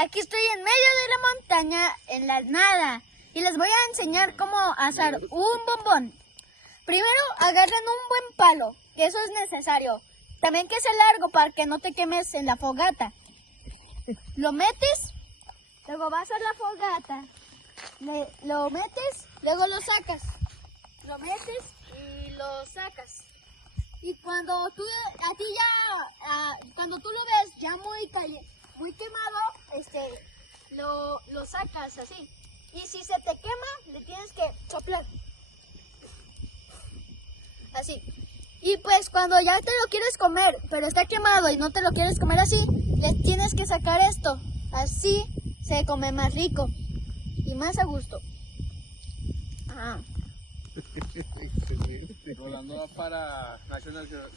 Aquí estoy en medio de la montaña, en la nada, y les voy a enseñar cómo asar un bombón. Primero agarren un buen palo, que eso es necesario. También que sea largo para que no te quemes en la fogata. Lo metes, luego vas a la fogata, lo metes, luego lo sacas. Lo metes y lo sacas. Y cuando tú, cuando tú lo ves ya muy quemado, lo sacas así. Y si se te quema, le tienes que soplar. Así. Y pues cuando ya te lo quieres comer, pero está quemado y no te lo quieres comer así, le tienes que sacar esto. Así se come más rico y más a gusto. Rolando va para National Geographic.